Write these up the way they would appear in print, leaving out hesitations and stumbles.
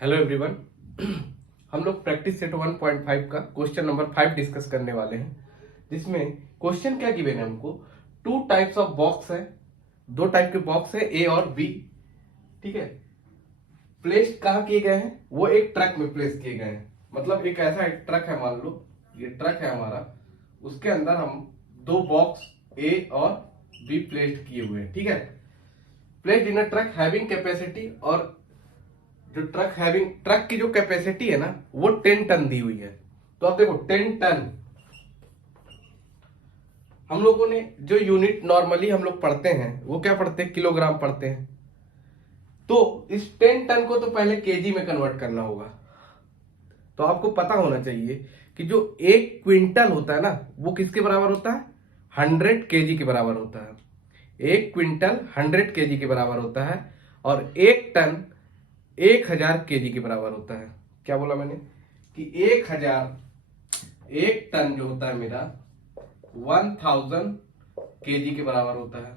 Hello everyone. हम लोग practice set 1.5 का क्वेश्चन नंबर 5 डिस्कस करने वाले हैं, जिसमें क्वेश्चन क्या गिवन है हमको। टू टाइप्स ऑफ बॉक्स है, दो टाइप के बॉक्स है ए और बी। ठीक है, प्लेस कहाँ किए गए हैं, वो एक ट्रक में प्लेस किए गए हैं। मतलब एक ऐसा एक ट्रक है, मान लो ये ट्रक है हमारा, उसके अंदर हम दो बॉक्स ए और बी प्लेस्ड किए हुए हैं। ठीक है, placed in a truck having capacity, और जो ट्रक की जो कैपेसिटी है ना वो 10 टन दी हुई है। तो आप देखो 10 टन, हम लोगों ने जो यूनिट नॉर्मली हम लोग पढ़ते हैं वो क्या पढ़ते हैं, किलोग्राम पढ़ते हैं। तो इस 10 टन को तो पहले केजी में कन्वर्ट करना होगा। तो आपको पता होना चाहिए कि जो एक क्विंटल होता है ना वो किसके बराबर होता है, 100 केजी के बराबर होता है। एक क्विंटल 100 केजी के बराबर होता है, और एक टन 1000 केजी के बराबर होता है। क्या बोला मैंने कि 1 टन जो होता है मेरा 1000 केजी के बराबर होता है।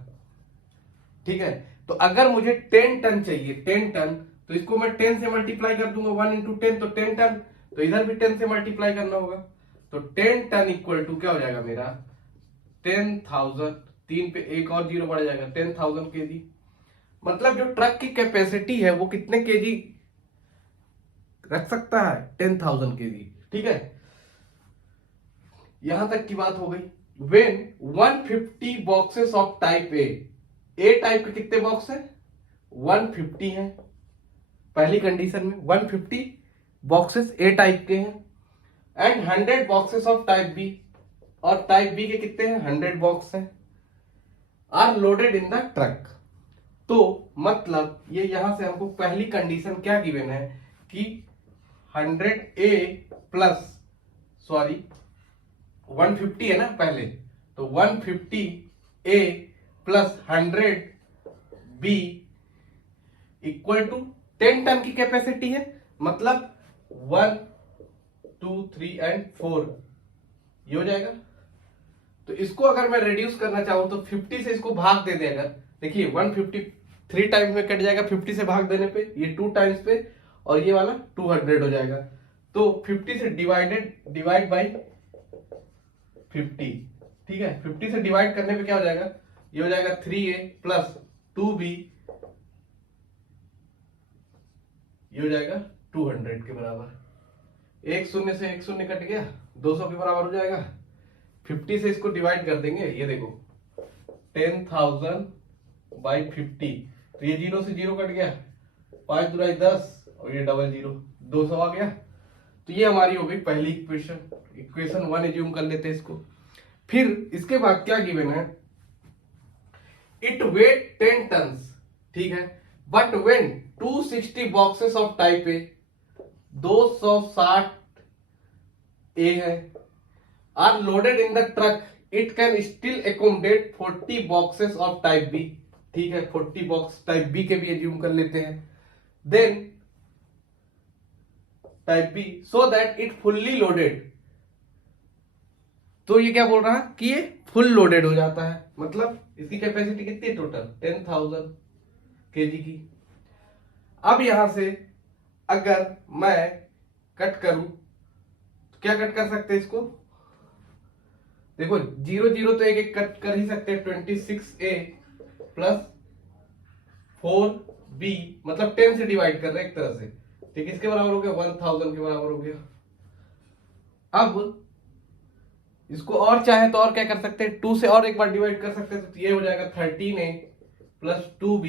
ठीक है, तो अगर मुझे 10 टन चाहिए, 10 टन, तो इसको मैं 10 से मल्टीप्लाई कर दूंगा, 1 इंटू 10 तो 10 टन। तो इधर भी 10 से मल्टीप्लाई करना होगा, तो 10 टन इक्वल टू क्या हो जाएगा मेरा 10,000। 3 पे एक और जीरो बढ़ जाएगा, 10,000 केजी। मतलब जो ट्रक की कैपेसिटी है वो कितने केजी रख सकता है, 10,000 केजी। ठीक है, यहां तक की बात हो गई। When 150 boxes of type A type के कितने बॉक्स है, 150 है। पहली कंडीशन में 150 बॉक्सेस ए टाइप के हैं, and 100 boxes of type B, और टाइप बी के कितने हैं, 100 बॉक्स हैं, are loaded in the truck. तो मतलब ये यहां से हमको पहली कंडीशन क्या गिवन है कि 100 ए प्लस, सॉरी 150 है ना पहले, तो 150 A plus 100 B equal to 10 ton की कैपेसिटी है। मतलब 1 2 3 एंड 4 ये हो जाएगा। तो इसको अगर मैं रिड्यूस करना चाहूं तो 50 से इसको भाग दे दे। अगर देखिए 150 3 टाइम्स में कट जाएगा, 50 से भाग देने पे ये 2 टाइम्स पे, और ये वाला 200 हो जाएगा। तो 50 से डिवाइड बाई 50। ठीक है, 50 से डिवाइड करने पे क्या हो जाएगा, ये हो जाएगा 3a प्लस 2b, ये हो जाएगा 200 के बराबर। एक शून्य से एक शून्य कट गया, 200 के बराबर हो जाएगा। 50 से इसको डिवाइड कर देंगे, ये देखो 10,000 बाई 50, तो ये जीरो से जीरो कट गया, 5 दुराई 10, और ये डबल जीरो, 200 आ गया। तो ये हमारी हो गई पहली इक्वेशन 1 एज्यूम कर लेते हैं इसको। फिर इसके बाद क्या गिवन है, इट वेट 10 टन्स। ठीक है, but when 260 boxes of type A, 260 A है, are loaded in the truck, it can still accommodate 40 boxes of type B. ठीक है, 40 बॉक्स टाइप बी के भी एज्यूम कर लेते हैं। Then type B so that it fully loaded. तो ये क्या बोल रहा है कि ये फुल लोडेड हो जाता है। मतलब इसकी कैपेसिटी कितनी है टोटल, 10,000 केजी की। अब यहां से अगर मैं कट करूं तो क्या कट कर सकते हैं इसको, देखो 0 0 तो एक एक कट कर ही सकते हैं। 26a प्लस 4b, मतलब 10 से डिवाइड कर रहे हैं एक तरह से। ठीक, इसके बराबर हो गया 1000 के बराबर हो गया। अब इसको और चाहे तो और क्या कर सकते हैं, 2 से और एक बार डिवाइड कर सकते हैं, तो ये हो जाएगा 13a plus 2b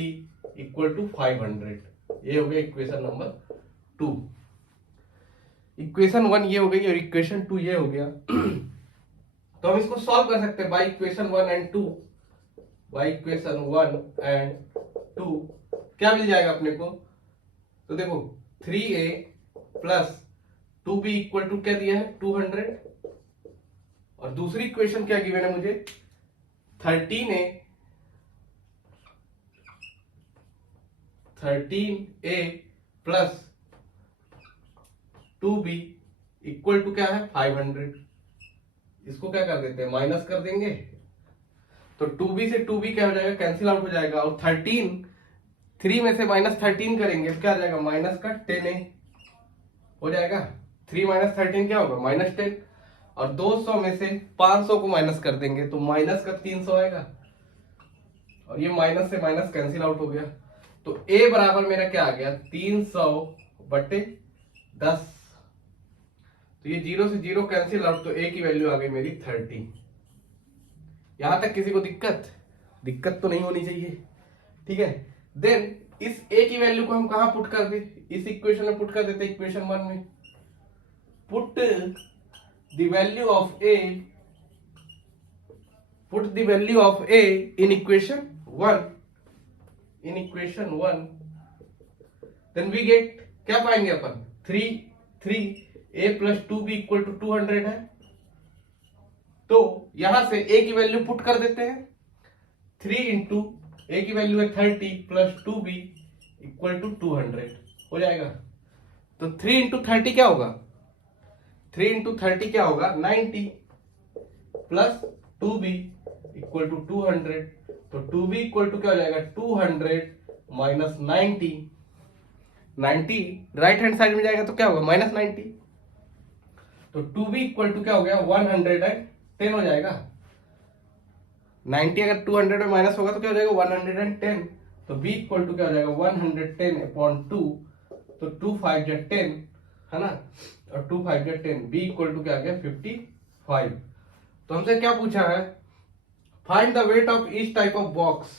equal to 500। ये हो गया इक्वेशन नंबर 2। इक्वेशन 1 ये हो गई और इक्वेशन 2 ये हो गया। तो हम इसको सॉल्व कर सकते हैं by equation 1 and 2। By equation 1 and 2 क्या मिल जाएगा अपने को, तो देखो 3a plus 2b equal to क्या दिया है 200, और दूसरी इक्वेशन क्या गिवन है मुझे 13a plus 2b equal to क्या है 500। इसको क्या कर देते हैं, माइनस कर देंगे, तो 2b से 2b क्या हो जाएगा, कैंसिल आउट हो जाएगा। और 3 में से -13 करेंगे क्या आ जाएगा, माइनस का 10a। हो जाएगा। 3 माइनस 13 क्या होगा? -10। और 200 में से 500 को माइनस कर देंगे तो माइनस का 300 आएगा, और ये माइनस से माइनस कैंसिल आउट हो गया। तो a बराबर मेरा क्या आ गया? 300/10। तो ये 0 से 0 कैंसिल आउट, तो a की वैल्यू आ गई मेरी 30। यहां तक किसी को दिक्कत तो नहीं होनी चाहिए, ठीक है। देन इस a की वैल्यू को हम कहां पुट कर दे? इस इक्वेशन में पुट कर देते, इक्वेशन 1 में। Put the value of a in equation 1, then we get, क्या पाएंगे अपन? 3a + 2b = 200 है। तो यहां से a की वैल्यू पुट कर देते हैं। 3 इंटू a की वैल्यू है 30 + 2b = 200 हो जाएगा। तो 3 इंटू 30 क्या होगा? 3 इंटू 30 क्या होगा? 90 + 2b = 200। तो 2b = क्या हो जाएगा? 200 - 90। 90 राइट हैंड साइड में जाएगा तो क्या होगा? -90। तो 2b = क्या हो गया? 110 हो जाएगा। 90 अगर 200 में माइनस होगा तो क्या हो जाएगा? 110। तो b = क्या हो जाएगा? 110/2। तो 2 5 जा 10 है ना, और 2 5 जा 10। b = क्या आ गया? 55। तो हमसे क्या पूछा है? Find the weight of each type of box.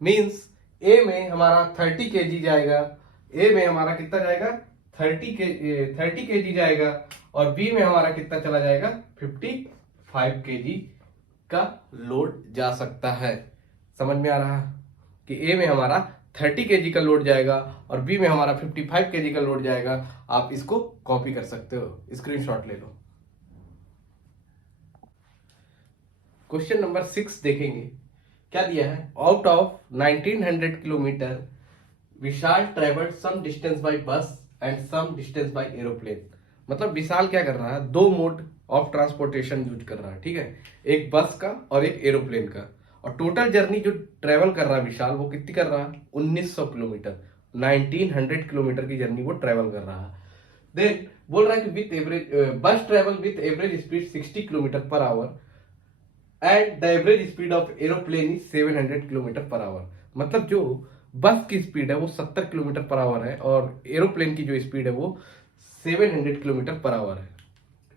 Means a में हमारा 30 kg जाएगा, a में हमारा कितना जाएगा? 30 kg जाएगा, और b में हमारा कितना चला जाएगा? 55 kg का लोड जा सकता है। समझ में आ रहा कि a में हमारा 30 kg का लोड जाएगा और b में हमारा 55 kg का लोड जाएगा। आप इसको कॉपी कर सकते हो, स्क्रीनशॉट ले लो। क्वेश्चन नंबर 6 देखेंगे, क्या दिया है? Out of 1900 kilometre Vishal travelled some distance by bus and some distance by aeroplane. मतलब विशाल क्या कर रहा है? 2 मोड ऑफ ट्रांसपोर्टेशन यूज कर रहा है, ठीक है, एक बस का और एक एरोप्लेन का। और टोटल जर्नी जो ट्रेवल कर रहा है विशाल, वो कितनी कर रहा है? 1900 किलोमीटर। 1900 किलोमीटर की जर्नी वो ट्रेवल कर रहा है। देन बोल रहा है कि विथ एवरेज बस travel with average speed 60 km/h and the average speed of aeroplane is 700 km/h। मतलब जो बस की स्पीड है वो 70 km/h है, और एरोप्लेन की जो स्पीड है वो 700 km/h है,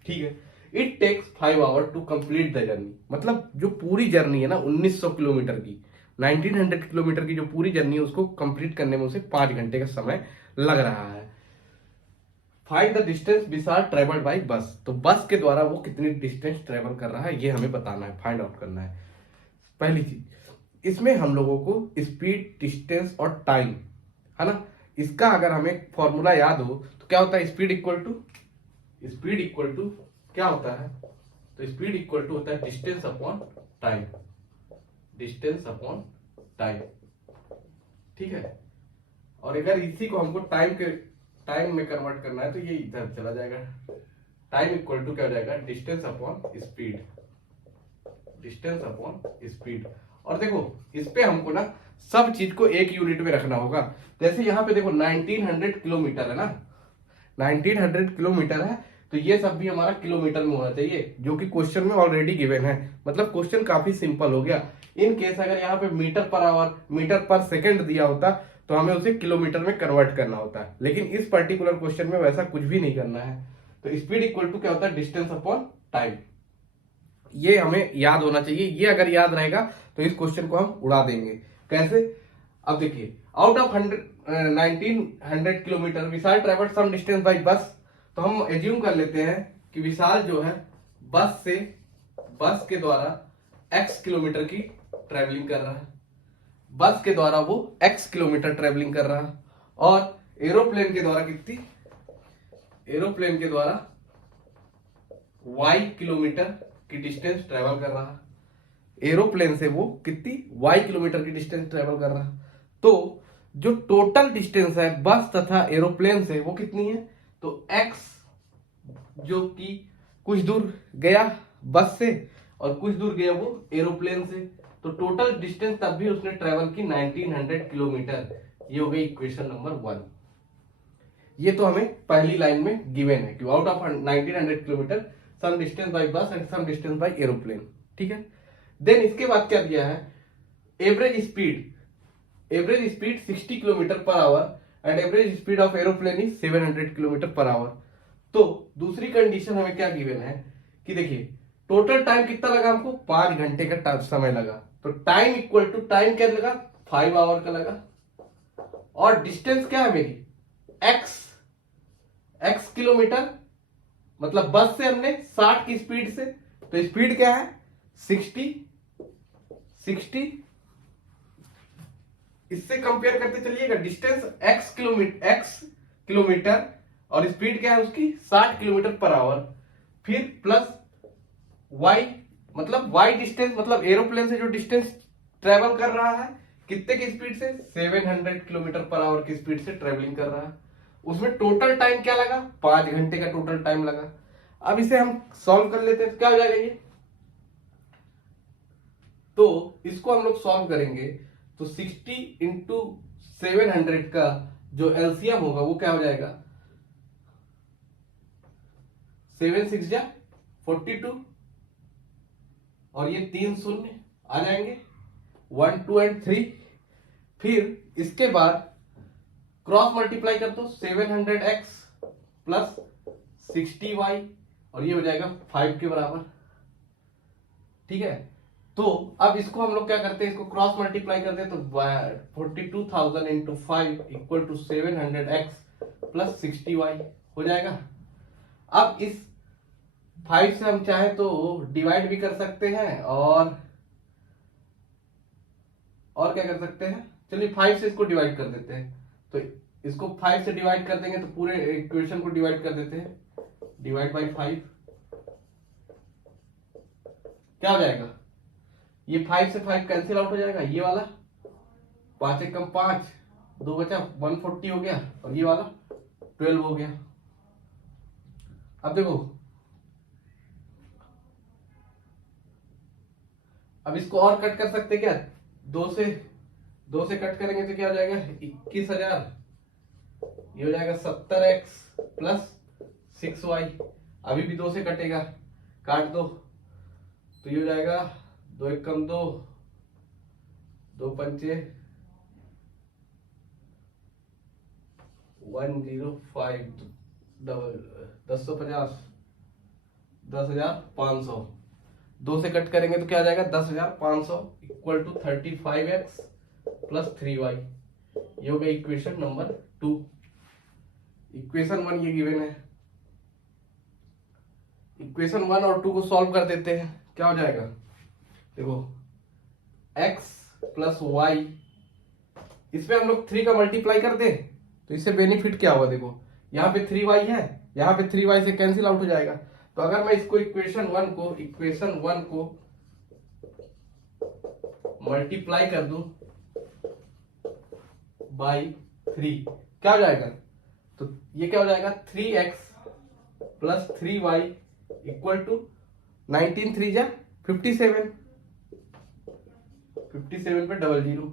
ठीक है। It takes 5 hour to complete the journey. मतलब जो पूरी जर्नी है ना 1900 किलोमीटर की, 1900 किलोमीटर की जो पूरी जर्नी है उसको कंप्लीट करने में उसे 5 घंटे का समय लग रहा है। Find the distance Vishal travelled by bus. तो बस के द्वारा वो कितनी डिस्टेंस ट्रेवल कर रहा है ये हमें बताना है, फाइंड आउट करना है। पहली चीज, इसमें हम लोगों को स्पीड, डिस्टेंस और टाइम, है ना, इसका अगर हमें फॉर्मूला याद हो तो क्या होता है? स्पीड इक्वल टू क्या होता है? तो स्पीड इक्वल टू होता है डिस्टेंस अपॉन टाइम, ठीक है। और अगर इसी को हमको टाइम में कन्वर्ट करना है तो ये इधर चला जाएगा। टाइम इक्वल टू क्या हो जाएगा? Distance upon speed. और देखो इस पे हमको ना सब चीज को एक यूनिट में रखना होगा। जैसे यहाँ पे देखो 1900 किलोमीटर है ना, 1900 किलोमीटर है, तो ये सब भी हमारा किलोमीटर में होना चाहिए, जो कि क्वेश्चन में ऑलरेडी गिवन है। मतलब क्वेश्चन काफी सिंपल हो गया। इन केस अगर यहाँ पे मीटर/आवर, मीटर/सेकंड दिया होता तो हमें उसे किलोमीटर में कन्वर्ट करना होता है, लेकिन इस पर्टिकुलर क्वेश्चन में वैसा कुछ भी नहीं करना है। तो स्पीड इक्वल टू क्या होता है? Distance upon time. ये हमें याद होना चाहिए। ये अगर याद रहेगा तो इस क्वेश्चन को हम उड़ा देंगे। कैसे? अब देखिए, out of 1900 kilometre Vishal travelled some distance by bus. तो हम एज्यूम कर लेते हैं कि विशाल जो है बस के द्वारा x किलोमीटर की ट्रेवलिंग कर रहा है, बस के द्वारा वो x किलोमीटर ट्रेवलिंग कर रहा है, और एरोप्लेन के द्वारा कितनी? एरोप्लेन के द्वारा y किलोमीटर की डिस्टेंस ट्रेवल कर रहा है। एरोप्लेन से वो कितनी? y किलोमीटर की डिस्टेंस ट्रेवल कर रहा है। तो जो टोटल डिस्टेंस है बस तथा एरोप्लेन से वो कितनी है? तो x, जो कि कुछ दूर गया बस से और कुछ दूर गया वो एरोप्लेन से, तो टोटल डिस्टेंस तब भी उसने ट्रेवल की 1900 किलोमीटर। ये हो गई इक्वेशन नंबर 1। ये तो हमें पहली लाइन में गिवन है कि out of 1900 kilometre some distance by bus and some distance by aeroplane, ठीक है। देन इसके बाद क्या दिया है, average speed 60 kilometre per hour and average speed of aeroplane is 700 kilometre per hour. तो दूसरी कंडीशन हमें क्या गिवन है कि देखिए टोटल टाइम कितना लगा हमको, 5 घंटे का समय लगा, तो टाइम इक्वल टू टाइम क्या लगा, 5 आवर का लगा, और डिस्टेंस क्या है मेरी x किलोमीटर, मतलब बस से हमने 60 की स्पीड से, तो स्पीड क्या है 60, इससे कंपेयर करते चलिएगा, डिस्टेंस x किलोमीटर और स्पीड क्या है उसकी 60 किलोमीटर पर आवर, फिर प्लस y, मतलब y डिस्टेंस, मतलब एरोप्लेन से जो डिस्टेंस ट्रेवल कर रहा है कितने की स्पीड से, 700 किलोमीटर पर आवर की स्पीड से ट्रेवलिंग कर रहा है, उसमें टोटल टाइम क्या लगा, 5 घंटे का टोटल टाइम लगा। अब इसे हम सॉल्व कर लेते हैं, क्या हो जाएगा ये, तो इसको हम लोग सॉल्व करेंगे तो 60 इंटू 700 का जो एलसीएम होगा वो क्या हो जाएगा, 7 6 जा 42, और ये 3 शून्य आ जाएंगे, 1 2 एंड 3, फिर इसके बाद क्रॉस मल्टीप्लाई कर दो, 700x प्लस 60y, और ये हो जाएगा 5 के बराबर, ठीक है। तो अब इसको हम लोग क्या करते हैं, इसको क्रॉस मल्टीप्लाई करते हैं, तो 42,000 into 5 equal to 700x plus 60y हो जाएगा। अब इस 5 से हम चाहे तो डिवाइड भी कर सकते हैं और क्या कर सकते हैं, चलिए 5 से इसको डिवाइड कर देते हैं, तो इसको 5 से डिवाइड कर देंगे तो पूरे इक्वेशन को डिवाइड कर देते हैं, डिवाइड बाय 5 क्या हो जाएगा, ये 5 से 5 कैंसिल आउट हो जाएगा, ये वाला 5 एक कम 5, 2 बचा 140 हो गया, और ये वाला 12 हो गया। अब देखो, अब इसको और कट कर सकते क्या, 2 से कट करेंगे तो क्या हो जाएगा 21,000, ये हो जाएगा 70x प्लस 6y, अभी भी 2 से कटेगा, काट दो तो ये हो जाएगा 2 एक कम 2, 2 पंचे 105, 1050, 10,500, 2 से कट करेंगे तो क्या आ जाएगा 10,500 equal to 35x plus 3y, ये हो गया इक्वेशन नंबर 2। इक्वेशन 1 ये गिवन है, इक्वेशन 1 और 2 को सॉल्व कर देते हैं, क्या हो जाएगा, देखो x प्लस y, इसमें हम लोग 3 का मल्टीप्लाई कर दें तो इससे बेनिफिट क्या होगा, देखो यहाँ पे 3y है, यहाँ पे 3y से कैंसिल आउट हो जाएगा, तो अगर मैं इसको इक्वेशन 1 को मल्टीप्लाई कर दूं बाई 3 क्या हो जाएगा, तो ये क्या हो जाएगा 3x plus 3y equal to 19 3 जा 57 पे 00,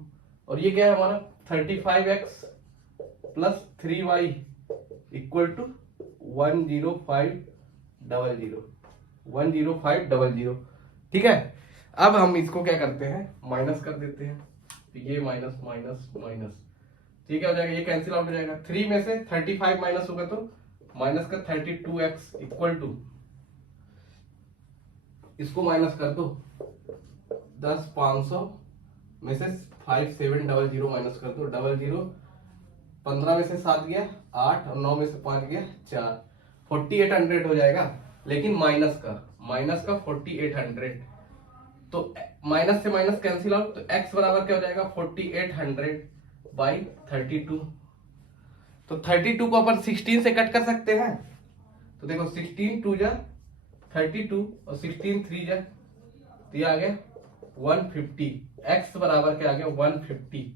और ये क्या है हमारा 35x plus 3y equal to 10500, ठीक है। अब हम इसको क्या करते हैं, माइनस कर देते हैं, तो ये माइनस माइनस माइनस, ठीक है, हो जाएगा, ये कैंसिल आउट हो जाएगा, 3 में से 35 माइनस होगा तो माइनस का 32x इक्वल टू, इसको माइनस कर दो 10,500 में से 5700 माइनस कर दो, 00, 15 में से 7 गया 8 और 9 में से 5 गया 4, 4800 हो जाएगा, लेकिन माइनस का 4800, तो माइनस से माइनस कैंसिल आउट, तो x बराबर क्या हो जाएगा 4800 बाई 32, तो 32 को अपन 16 से कट कर सकते हैं, तो देखो 16 2 जा 32 और 16 3 जा, तो ये आ गया 150, x बराबर क्या आ गया 150।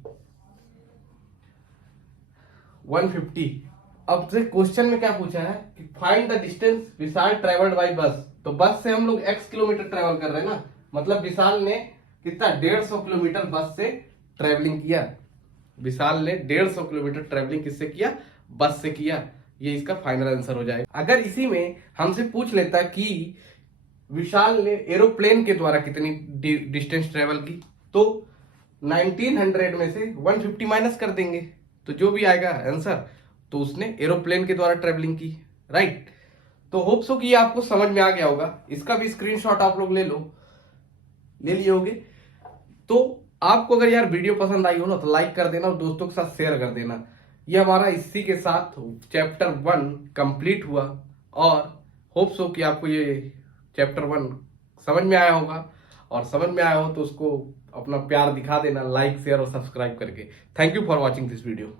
अब से क्वेश्चन में क्या पूछा है कि find the distance Vishal travelled by bus, तो बस से हम लोग x किलोमीटर ट्रेवल कर रहे हैं ना, मतलब विशाल ने कितना 150 किलोमीटर बस से ट्रेवलिंग किया, विशाल ने 150 किलोमीटर ट्रेवलिंग किससे किया, बस से किया, ये इसका फाइनल आंसर हो जाएगा। अगर इसी में हमसे पूछ लेता कि विशाल ने एरोप्लेन के द्वारा कितनी डिस्टेंस ट्रेवल की, तो 1900 में से 150 माइनस कर देंगे, तो जो भी आएगा आंसर, तो उसने एरोप्लेन के द्वारा ट्रेवलिंग की, राइट। तो होप सो कि ये आपको समझ में आ गया होगा। इसका भी स्क्रीनशॉट आप लोग ले लिए होगे। तो आपको अगर यार वीडियो पसंद आई हो ना, तो लाइक कर देना और दोस्तों के साथ शेयर कर देना। ये हमारा इसी के साथ चैप्टर 1 कंप्लीट हुआ, और होप सो कि आपको ये चैप्टर 1 समझ में आया होगा, और समझ में आया हो तो उसको अपना प्यार दिखा देना लाइक शेयर और सब्सक्राइब करके। Thank you for watching this video.